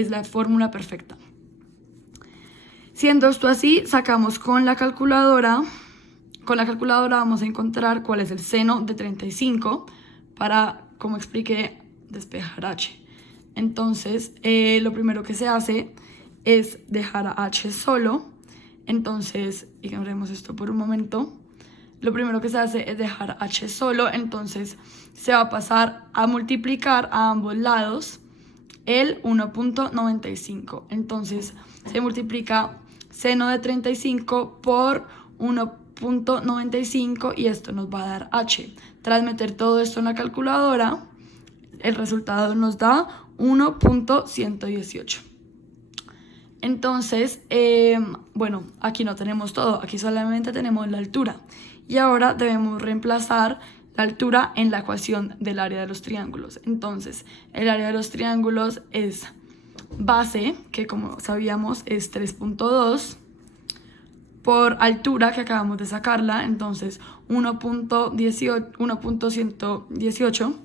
es la fórmula perfecta. Siendo esto así, sacamos con la calculadora. Con la calculadora vamos a encontrar cuál es el seno de 35 para, como expliqué, despejar h. Entonces, lo primero que se hace es dejar a h solo. Entonces, ignoremos esto por un momento. Lo primero que se hace es dejar h solo. Entonces, se va a pasar a multiplicar a ambos lados el 1.95. Entonces, se multiplica seno de 35 por 1.95 y esto nos va a dar h. Tras meter todo esto en la calculadora, el resultado nos da 1.118. Entonces, bueno, aquí no tenemos todo, aquí solamente tenemos la altura. Y ahora debemos reemplazar la altura en la ecuación del área de los triángulos. Entonces, el área de los triángulos es base, que como sabíamos es 3.2, por altura, que acabamos de sacarla, entonces 1.118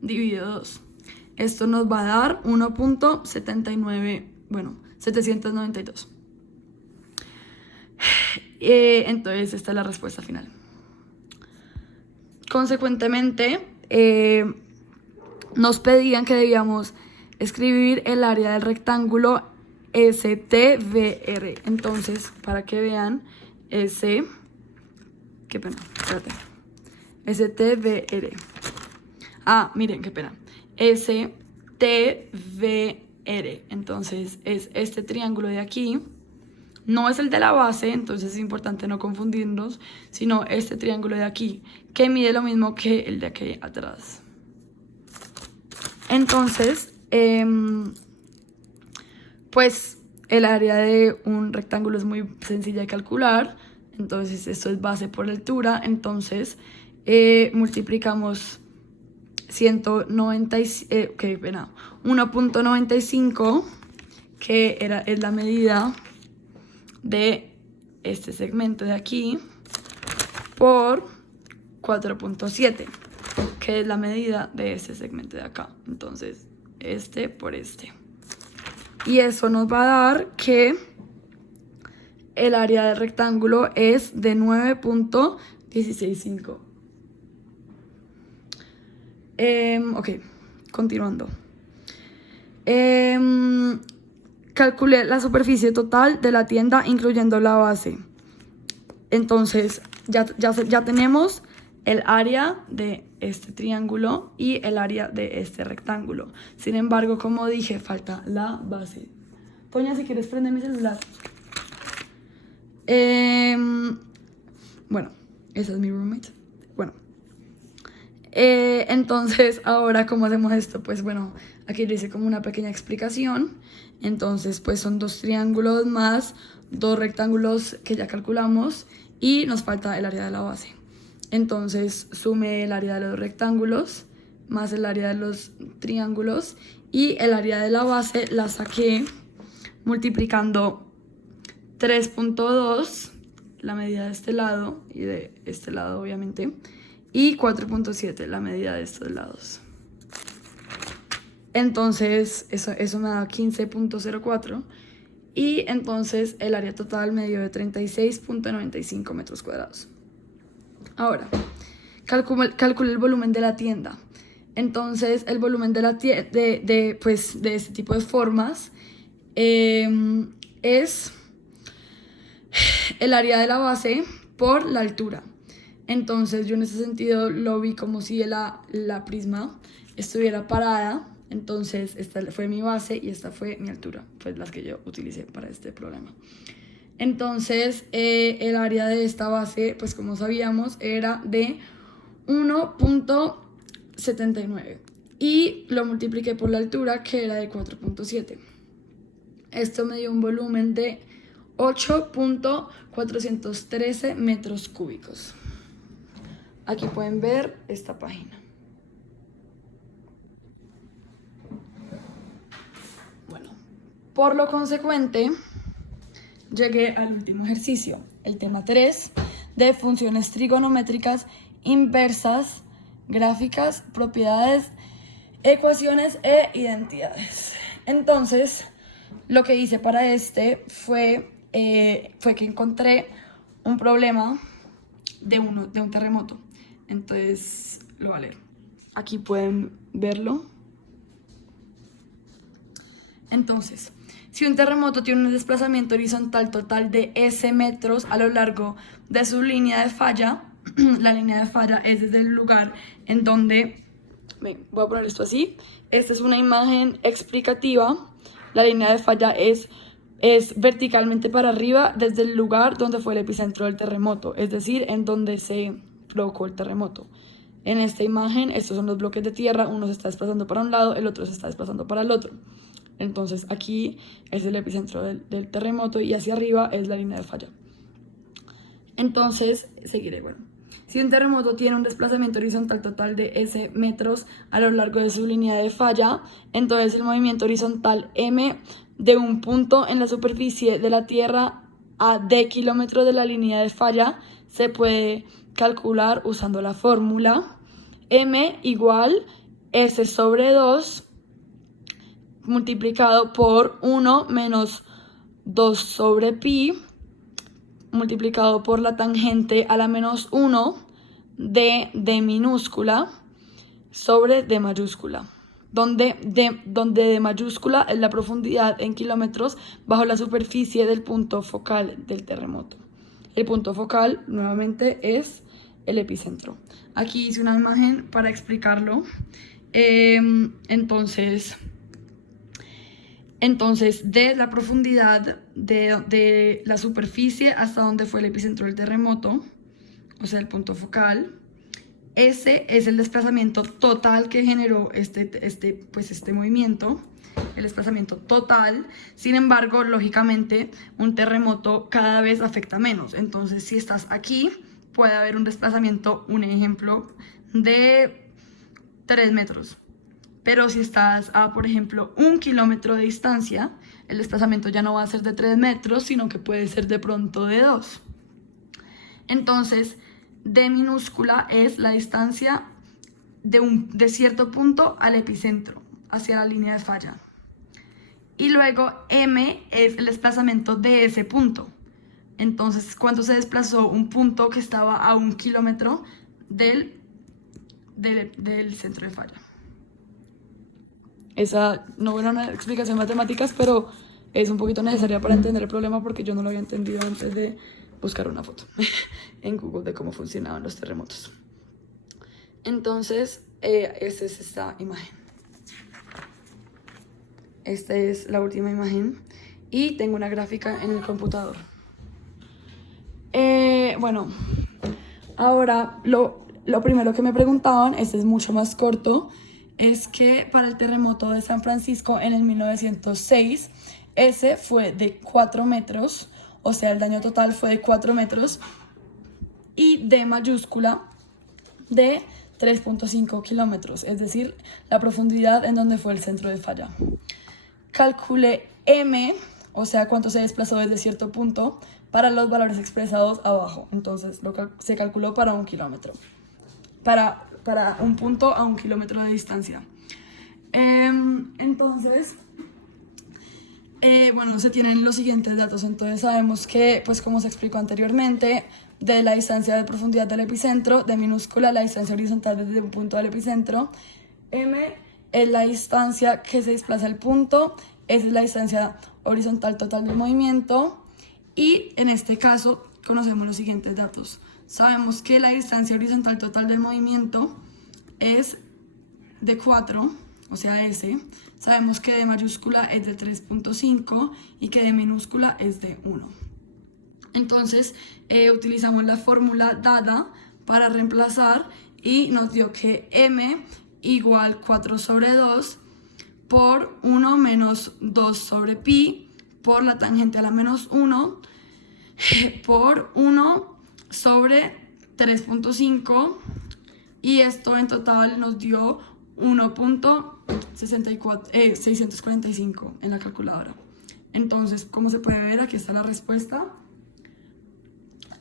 dividido 2. Esto nos va a dar 1.79, bueno, 792. Entonces esta es la respuesta final. Consecuentemente, nos pedían que debíamos escribir el área del rectángulo STVR. Entonces, para que vean, qué pena, espérate. STVR. Ah, miren, qué pena. STVR. Entonces, es este triángulo de aquí. No es el de la base, entonces es importante no confundirnos, sino este triángulo de aquí, que mide lo mismo que el de aquí atrás. Entonces, pues el área de un rectángulo es muy sencilla de calcular. Entonces esto es base por altura. Entonces multiplicamos 1.95, que es la medida de este segmento de aquí, por 4.7, que es la medida de este segmento de acá. Entonces este por este. Y eso nos va a dar que el área del rectángulo es de 9.165. Ok, continuando. Calculé la superficie total de la tienda incluyendo la base. Entonces ya tenemos el área de este triángulo y el área de este rectángulo. Sin embargo, como dije, falta la base. Toña, si quieres prender mi celular. Bueno, esa es mi roommate. Bueno. Entonces, ahora, ¿cómo hacemos esto? Pues bueno, aquí le hice como una pequeña explicación. Entonces, pues son dos triángulos más dos rectángulos que ya calculamos y nos falta el área de la base. Entonces, sumé el área de los rectángulos más el área de los triángulos y el área de la base la saqué multiplicando 3.2, la medida de este lado y de este lado obviamente, y 4.7, la medida de estos lados. Entonces eso me da 15.04 y entonces el área total me dio de 36.95 metros cuadrados. Ahora, calculé el volumen de la tienda. Entonces el volumen de la tienda, de este tipo de formas, es el área de la base por la altura. Entonces yo en ese sentido lo vi como si la prisma estuviera parada. Entonces esta fue mi base y esta fue mi altura, pues las que yo utilicé para este problema. Entonces el área de esta base, pues como sabíamos, era de 1.79 y lo multipliqué por la altura, que era de 4.7. Esto me dio un volumen de 8.413 metros cúbicos. Aquí pueden ver esta página. Bueno, por lo consecuente, llegué al último ejercicio, el tema 3, de funciones trigonométricas inversas, gráficas, propiedades, ecuaciones e identidades. Entonces, lo que hice para este fue que encontré un problema de un terremoto. Entonces, lo voy a leer. Aquí pueden verlo. Entonces, si un terremoto tiene un desplazamiento horizontal total de S metros a lo largo de su línea de falla, la línea de falla es desde el lugar en donde... Voy a poner esto así. Esta es una imagen explicativa. La línea de falla es verticalmente para arriba desde el lugar donde fue el epicentro del terremoto, es decir, en donde se provocó el terremoto. En esta imagen, estos son los bloques de tierra, uno se está desplazando para un lado, el otro se está desplazando para el otro. Entonces aquí es el epicentro del terremoto y hacia arriba es la línea de falla. Entonces, seguiré, bueno. Si un terremoto tiene un desplazamiento horizontal total de S metros a lo largo de su línea de falla, entonces el movimiento horizontal M de un punto en la superficie de la Tierra a D kilómetros de la línea de falla se puede calcular usando la fórmula M igual S sobre 2 multiplicado por 1 menos 2 sobre pi multiplicado por la tangente a la menos 1 de D minúscula sobre D mayúscula, donde D mayúscula es la profundidad en kilómetros bajo la superficie del punto focal del terremoto. El punto focal, nuevamente, es el epicentro. Aquí hice una imagen para explicarlo. Entonces, de la profundidad de la superficie hasta donde fue el epicentro del terremoto, o sea, el punto focal, ese es el desplazamiento total que generó este movimiento, el desplazamiento total. Sin embargo, lógicamente, un terremoto cada vez afecta menos. Entonces, si estás aquí, puede haber un desplazamiento, un ejemplo, de 3 metros. Pero si estás a, por ejemplo, 1 kilómetro de distancia, el desplazamiento ya no va a ser de 3 metros, sino que puede ser de pronto de 2. Entonces, D minúscula es la distancia de cierto punto al epicentro, hacia la línea de falla. Y luego M es el desplazamiento de ese punto. Entonces, ¿cuánto se desplazó un punto que estaba a 1 kilómetro del centro de falla? Esa no era una explicación de matemáticas, pero es un poquito necesaria para entender el problema porque yo no lo había entendido antes de buscar una foto en Google de cómo funcionaban los terremotos. Entonces, esta es esta imagen. Esta es la última imagen y tengo una gráfica en el computador. Bueno, ahora lo primero que me preguntaban, este es mucho más corto, es que para el terremoto de San Francisco en el 1906, ese fue de 4 metros, o sea, el daño total fue de 4 metros, y D mayúscula de 3.5 kilómetros, es decir, la profundidad en donde fue el centro de falla. Calcule M, o sea, cuánto se desplazó desde cierto punto, para los valores expresados abajo. Entonces, se calculó para 1 kilómetro. Para un punto a 1 kilómetro de distancia. Entonces, bueno, se tienen los siguientes datos. Entonces sabemos que, pues como se explicó anteriormente, de la distancia de profundidad del epicentro, de minúscula la distancia horizontal desde un punto al epicentro, M es la distancia que se desplaza el punto, esa es la distancia horizontal total del movimiento, y en este caso conocemos los siguientes datos. Sabemos que la distancia horizontal total del movimiento es de 4, o sea, S. Sabemos que D mayúscula es de 3.5 y que D minúscula es de 1. Entonces, utilizamos la fórmula dada para reemplazar y nos dio que M igual 4 sobre 2 por 1 menos 2 sobre pi por la tangente a la menos 1 por 1 sobre 3.5, y esto en total nos dio 1.645 en la calculadora. Entonces, como se puede ver, aquí está la respuesta.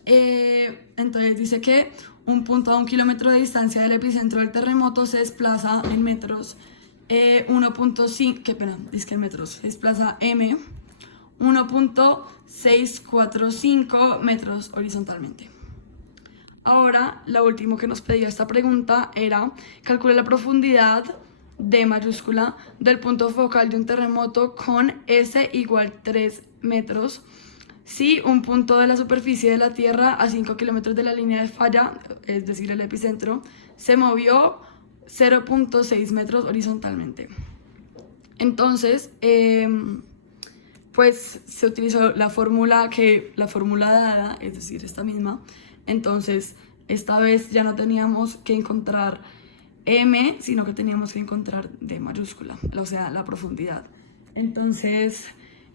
Entonces dice que un punto a 1 kilómetro de distancia del epicentro del terremoto se desplaza en metros 1.5, qué pena, es que en metros, se desplaza M 1.645 metros horizontalmente. Ahora, lo último que nos pedía esta pregunta era: calcula la profundidad D mayúscula del punto focal de un terremoto con S igual 3 metros si un punto de la superficie de la Tierra a 5 kilómetros de la línea de falla, es decir, el epicentro, se movió 0.6 metros horizontalmente. Entonces, pues se utilizó la fórmula dada, es decir, esta misma. Entonces, esta vez ya no teníamos que encontrar M, sino que teníamos que encontrar D mayúscula, o sea, la profundidad. Entonces,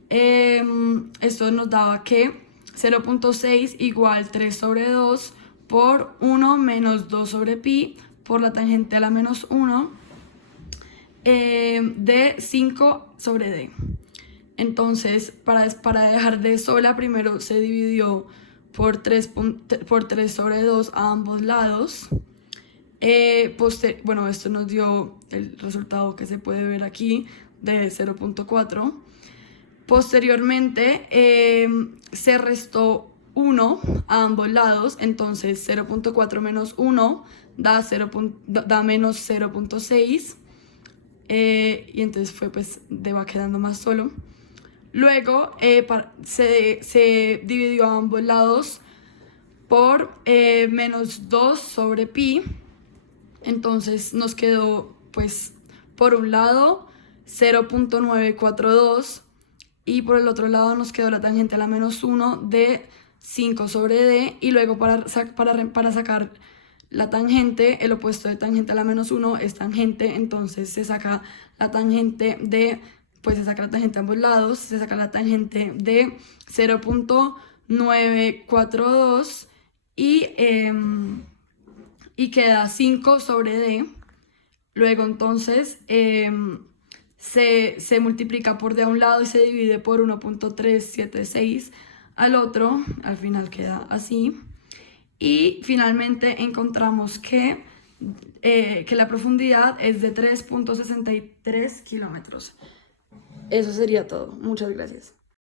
esto nos daba que 0.6 igual 3 sobre 2 por 1 menos 2 sobre pi por la tangente a la menos 1 de 5 sobre D. Entonces, para dejar D sola, primero se dividió por 3 sobre 2 a ambos lados. Bueno, esto nos dio el resultado que se puede ver aquí de 0.4. Posteriormente se restó 1 a ambos lados, entonces 0.4 menos 1 da menos 0.6 y entonces pues va quedando más solo. Luego se dividió a ambos lados por menos 2 sobre pi. Entonces nos quedó, pues, por un lado 0.942 y por el otro lado nos quedó la tangente a la menos 1 de 5 sobre D. Y luego para sacar la tangente, el opuesto de tangente a la menos 1 es tangente, entonces se saca la tangente de, pues se saca la tangente a ambos lados, se saca la tangente de 0.942 y queda 5 sobre D. Luego entonces se multiplica por D a un lado y se divide por 1.376 al otro, al final queda así. Y finalmente encontramos que la profundidad es de 3.63 kilómetros. Eso sería todo. Muchas gracias.